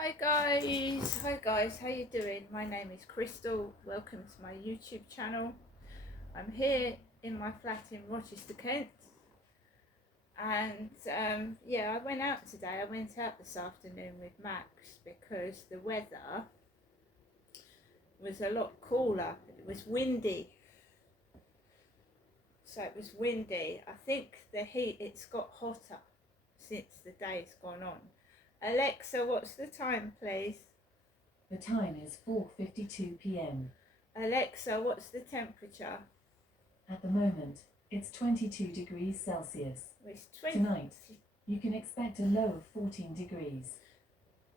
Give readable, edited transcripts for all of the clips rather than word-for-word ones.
Hi guys, how you doing? My name is Crystal. Welcome to my YouTube channel. I'm here in my flat in Rochester, Kent, and yeah, I went out today. I went out this afternoon with Max because the weather was a lot cooler. It was windy, so it was windy. I think the heat, it's got hotter since the day's gone on. Alexa, what's the time, please? The time is 4:52 p.m. Alexa, what's the temperature? At the moment, it's 22 degrees Celsius. It's 20. Tonight, you can expect a low of 14 degrees.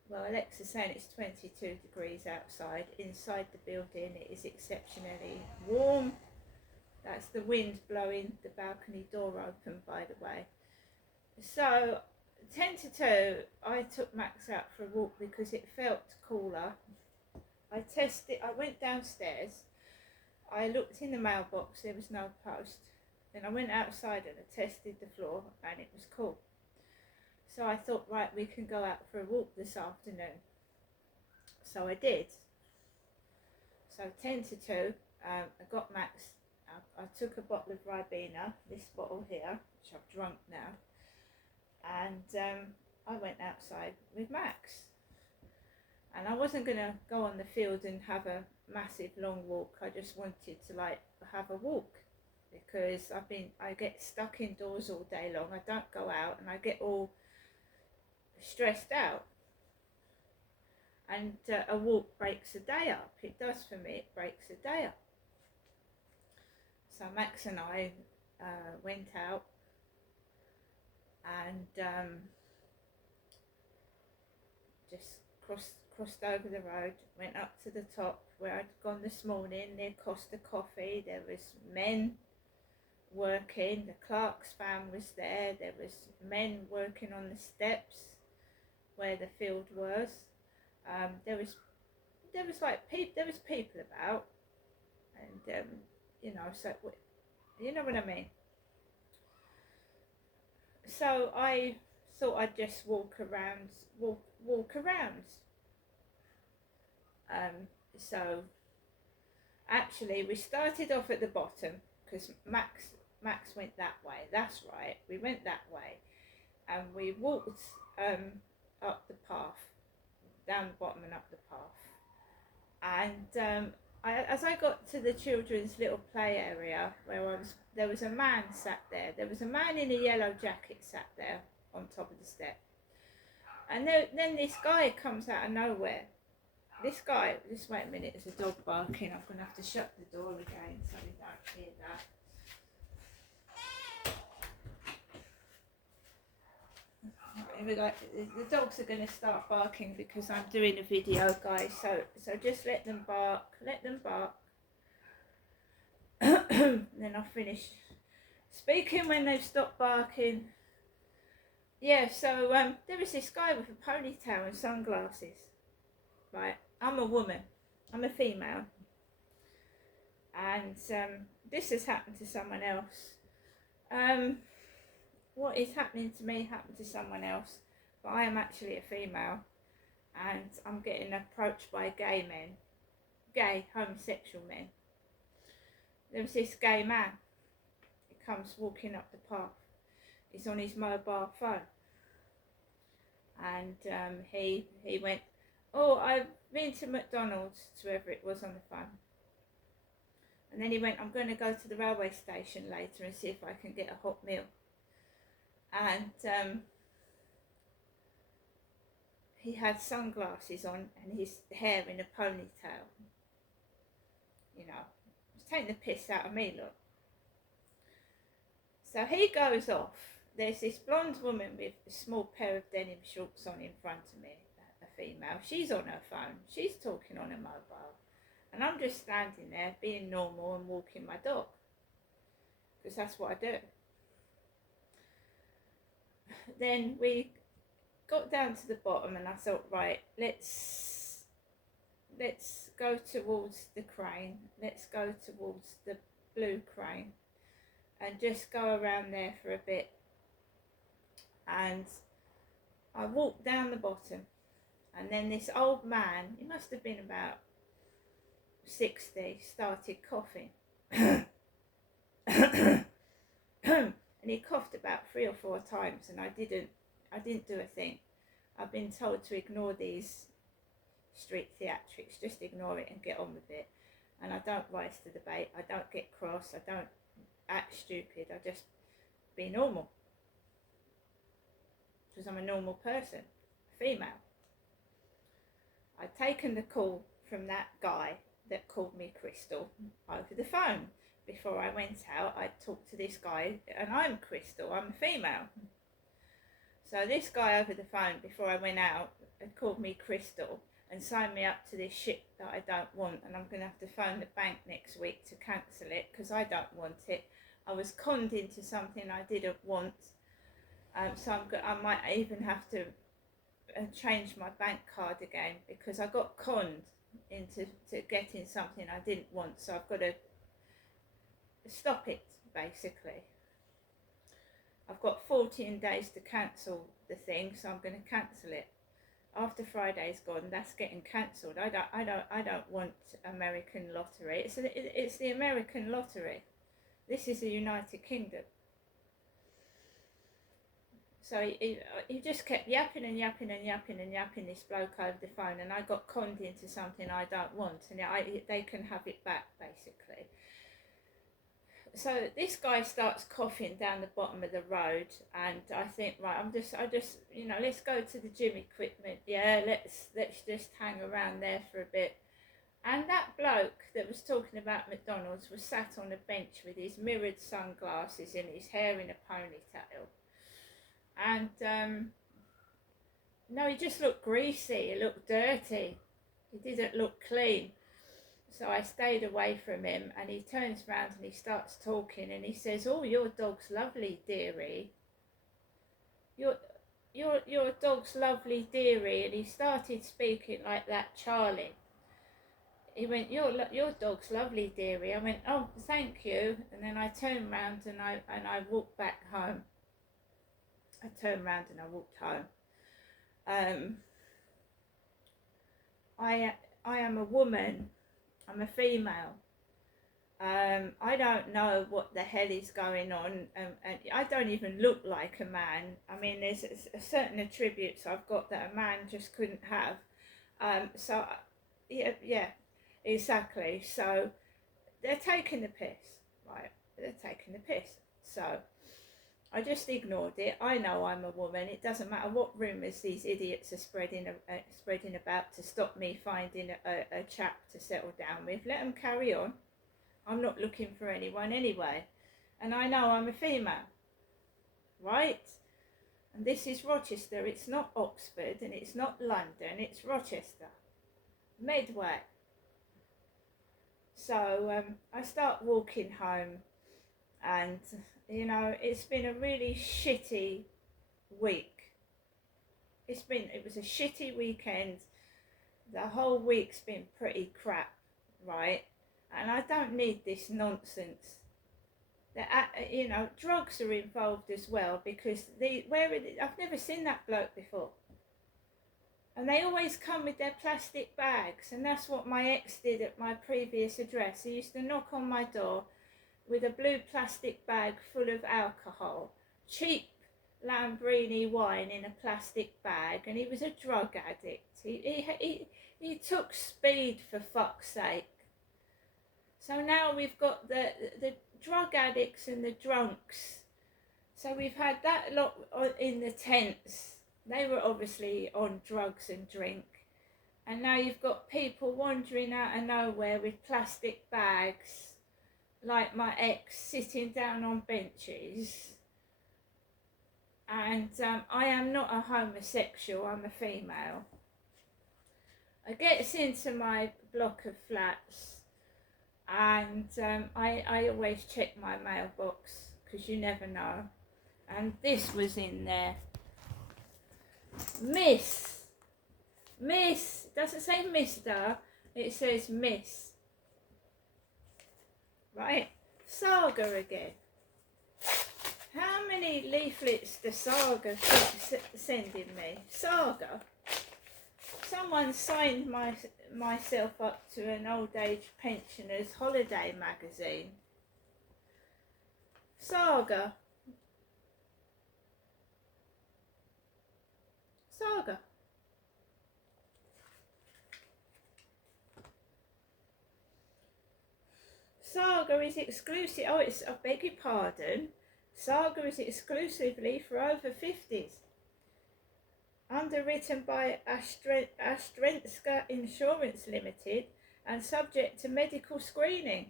Well, Alexa's saying it's 22 degrees outside. Inside the building, it is exceptionally warm. That's the wind blowing the balcony door open, by the way. So, 10 to 2, I took Max out for a walk because it felt cooler. I went downstairs. I looked in the mailbox, there was no post. Then I went outside and I tested the floor and it was cool. So I thought, right, we can go out for a walk this afternoon. So I did. So 10 to 2, I got Max. I took a bottle of Ribena, this bottle here, which I've drunk now. And I went outside with Max. And I wasn't going to go on the field and have a massive long walk. I just wanted to have a walk because I get stuck indoors all day long. I don't go out and I get all stressed out. And a walk breaks a day up. It does for me, it breaks a day up. So Max and I went out and just crossed over the road, went up to the top where I'd gone this morning near Costa Coffee. There was men working, the Clark's van was there was men working on the steps where the field was. There was people about, and so you know what I mean. So I thought I'd just walk around. So actually, we started off at the bottom because Max went that way. That's right, we went that way, and we walked up the path, down the bottom and up the path. And as I got to the children's little play area there was a man sat there. There was a man in a yellow jacket sat there on top of the step. And then this guy comes out of nowhere. Just wait a minute, there's a dog barking. I'm going to have to shut the door again so we don't hear that. Here we go. The dogs are going to start barking because I'm doing a video, guys. So just let them bark. Then I'll finish speaking when they've stopped barking. Yeah, so there was this guy with a ponytail and sunglasses. Right, I'm a woman. I'm a female. And this has happened to someone else. What is happening to me happened to someone else, but I am actually a female, and I'm getting approached by gay homosexual men. There was this gay man. He comes walking up the path. He's on his mobile phone, and he went, "Oh, I've been to McDonald's," to whoever it was on the phone. And then he went, "I'm going to go to the railway station later and see if I can get a hot meal." And he had sunglasses on and his hair in a ponytail. You know, he's taking the piss out of me, look. So he goes off. There's this blonde woman with a small pair of denim shorts on in front of me, a female. She's on her phone. She's talking on her mobile. And I'm just standing there being normal and walking my dog. Because that's what I do. Then we got down to the bottom and I thought, right, let's go towards the crane. Let's go towards the blue crane and just go around there for a bit. And I walked down the bottom And then this old man, he must have been about 60, started coughing. And he coughed about 3 or 4 times, and I didn't do a thing. I've been told to ignore these street theatrics, just ignore it and get on with it. And I don't rise to the bait, I don't get cross, I don't act stupid, I just be normal. Because I'm a normal person, female. I'd taken the call from that guy that called me Crystal over the phone. Before I went out, I talked to this guy, and I'm Crystal, I'm a female. So this guy over the phone, before I went out, had called me Crystal and signed me up to this shit that I don't want, and I'm going to have to phone the bank next week to cancel it because I don't want it. I was conned into something I didn't want, so I might even have to change my bank card again because I got conned into getting something I didn't want, so I've got to stop it, basically. I've got 14 days to cancel the thing, so I'm going to cancel it. After Friday's gone, that's getting cancelled. I don't want American lottery. It's the American lottery. This is the United Kingdom. So he just kept yapping and yapping and yapping and yapping, this bloke over the phone, and I got conned into something I don't want, and they can have it back, basically. So this guy starts coughing down the bottom of the road, and I think, right, I just, let's go to the gym equipment. Yeah, let's just hang around there for a bit. And that bloke that was talking about McDonald's was sat on a bench with his mirrored sunglasses and his hair in a ponytail. And no, he just looked greasy. He looked dirty. He didn't look clean. So I stayed away from him, and he turns round and he starts talking, and he says, "Oh, your dog's lovely, dearie. Your dog's lovely, dearie." And he started speaking like that, Charlie. He went, your dog's lovely, dearie." I went, "Oh, thank you." And then I turned round and I walked back home. I turned round and I walked home. I am a woman. I'm a female. I don't know what the hell is going on, and I don't even look like a man. I mean, there's certain attributes I've got that a man just couldn't have. So, yeah, exactly. So, they're taking the piss, right? They're taking the piss. So, I just ignored it. I know I'm a woman. It doesn't matter what rumours these idiots are spreading about to stop me finding a chap to settle down with. Let them carry on. I'm not looking for anyone anyway. And I know I'm a female. Right? And this is Rochester. It's not Oxford and it's not London. It's Rochester. Medway. So I start walking home, and it's been a really shitty week. It was a shitty weekend. The whole week's been pretty crap, right? And I don't need this nonsense. Drugs are involved as well, because I've never seen that bloke before. And they always come with their plastic bags, and that's what my ex did at my previous address. He used to knock on my door with a blue plastic bag full of alcohol, cheap Lambrini wine in a plastic bag, and he was a drug addict. He took speed, for fuck's sake. So now we've got the drug addicts and the drunks. So we've had that lot in the tents. They were obviously on drugs and drink. And now you've got people wandering out of nowhere with plastic bags, like my ex, sitting down on benches. And I am not a homosexual, I'm a female. I get into my block of flats, and I always check my mailbox, because you never know. And this was in there. Miss, it doesn't say Mr, it says Miss. Right, Saga again. How many leaflets does Saga sending me? Saga someone signed myself up to an old age pensioners holiday magazine. Saga. Saga is exclusive. Oh, I beg your pardon. Saga is exclusively for over 50s. Underwritten by Astrenska Insurance Limited and subject to medical screening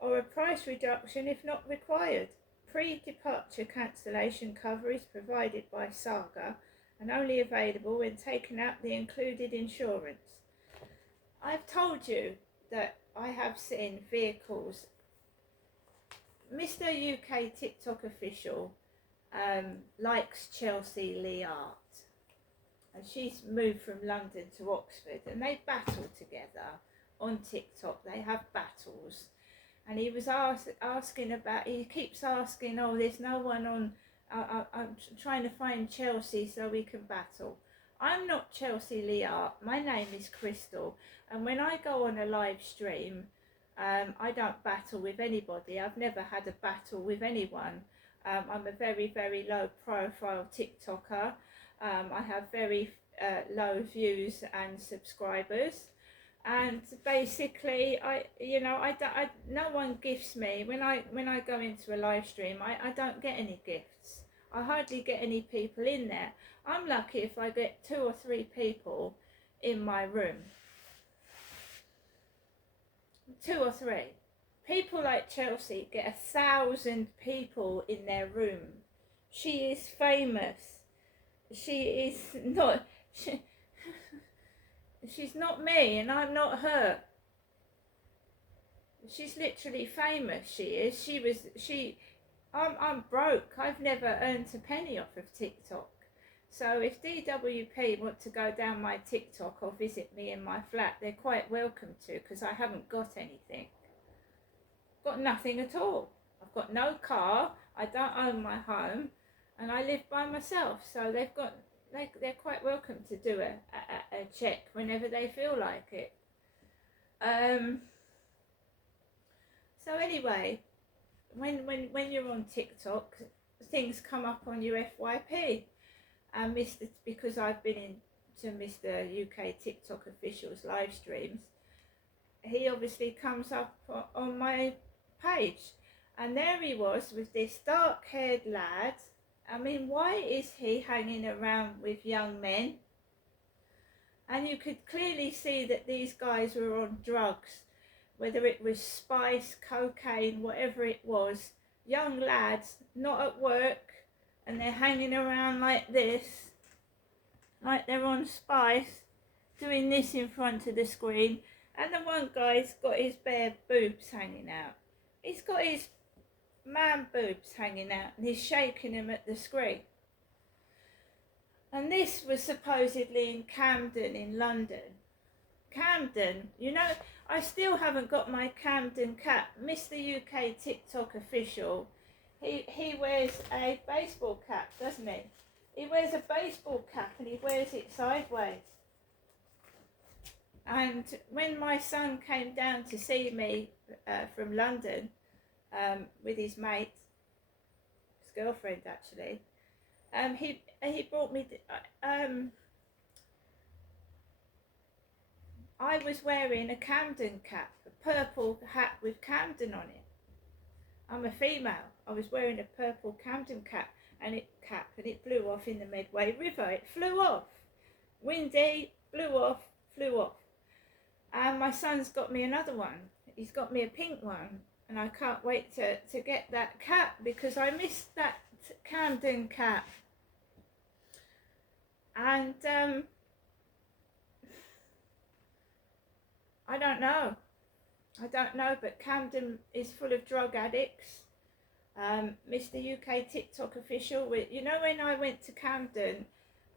or a price reduction if not required. Pre-departure cancellation cover is provided by Saga and only available when taking out the included insurance. I've told you that I have seen vehicles. Mr. UK TikTok official likes Chelsea Lee Art, and she's moved from London to Oxford, and they battle together on TikTok. They have battles, and he was asking about. He keeps asking, "Oh, there's no one on. I'm trying to find Chelsea so we can battle." I'm not Chelsea Lee Art. My name is Crystal, and when I go on a live stream, I don't battle with anybody. I've never had a battle with anyone. I'm a very, very low profile TikToker. I have very low views and subscribers, and basically, no one gifts me when I go into a live stream. I don't get any gifts. I hardly get any people in there. I'm lucky if I get 2 or 3 people in my room. 2 or 3. People like Chelsea get 1,000 people in their room. She is famous. She is not. She's not me, and I'm not her. She's literally famous. She is. I'm broke. I've never earned a penny off of TikTok. So if DWP want to go down my TikTok or visit me in my flat, they're quite welcome to, because I haven't got anything. Got nothing at all. I've got no car. I don't own my home, and I live by myself. So they're quite welcome to do a check whenever they feel like it. So anyway, when you're on TikTok, things come up on your FYP, and because I've been into Mr. UK TikTok official's live streams, he obviously comes up on my page, and there he was with this dark-haired lad. I mean, why is he hanging around with young men? And you could clearly see that these guys were on drugs, whether it was spice, cocaine, whatever it was. Young lads, not at work, and they're hanging around like this, like they're on spice, doing this in front of the screen. And the one guy's got his bare boobs hanging out. He's got his man boobs hanging out, and he's shaking them at the screen. And this was supposedly in Camden in London. Camden, I still haven't got my Camden cap. Mr. UK TikTok official, he wears a baseball cap, doesn't he? He wears a baseball cap and he wears it sideways. And when my son came down to see me from London with his mate, his girlfriend actually, he brought me. I was wearing a Camden cap, a purple hat with Camden on it. I'm a female. I was wearing a purple Camden cap, and it flew off in the Medway River. It flew off. Windy, flew off. And my son's got me another one. He's got me a pink one, and I can't wait to get that cap, because I missed that Camden cap. And I don't know, but Camden is full of drug addicts. Mr. UK TikTok official, when I went to Camden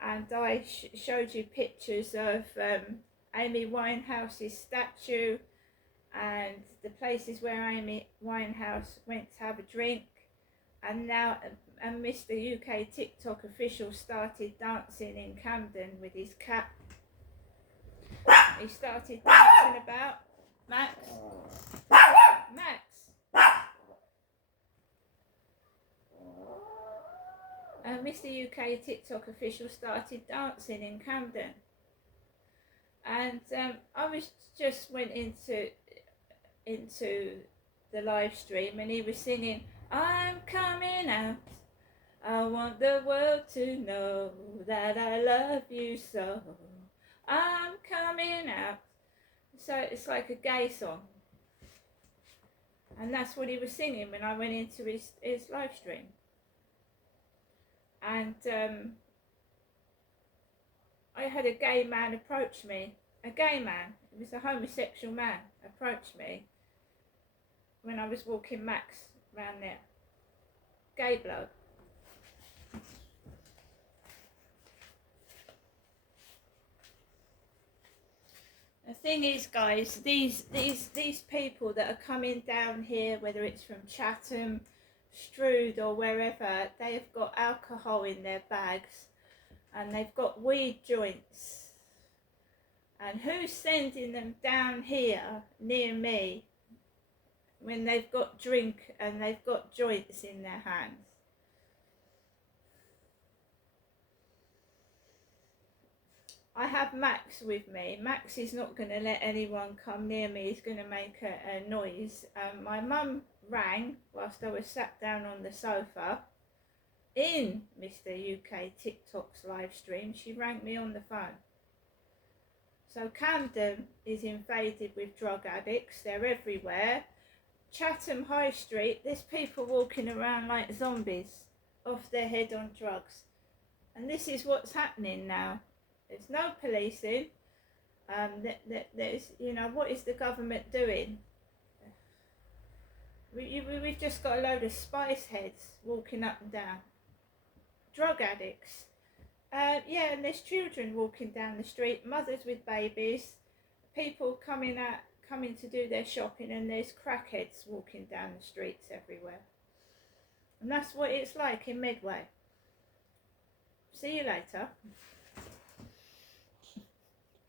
and I showed you pictures of Amy Winehouse's statue and the places where Amy Winehouse went to have a drink, and Mr. UK TikTok official started dancing in Camden with his cap. He started dancing about. Max? Max? Mr. UK TikTok official started dancing in Camden. And I just went into the live stream, and he was singing, I'm coming out. I want the world to know that I love you so. I'm coming out. So it's like a gay song. And that's what he was singing when I went into his live stream. And I had a gay man approach me. A gay man, it was a homosexual man, approached me when I was walking Max round there. Gay bloke. The thing is, guys, these people that are coming down here, whether it's from Chatham, Strood or wherever, they've got alcohol in their bags and they've got weed joints. And who's sending them down here near me when they've got drink and they've got joints in their hands? I have Max with me. Max is not going to let anyone come near me. He's going to make a noise. My mum rang whilst I was sat down on the sofa in Mr. UK TikTok's live stream. She rang me on the phone. So Camden is invaded with drug addicts. They're everywhere. Chatham High Street, there's people walking around like zombies off their head on drugs. And this is what's happening now. There's no policing. There's, you know, what is the government doing? We've just got a load of spice heads walking up and down. Drug addicts. Yeah, and there's children walking down the street, mothers with babies, people coming to do their shopping, and there's crackheads walking down the streets everywhere. And that's what it's like in Medway. See you later.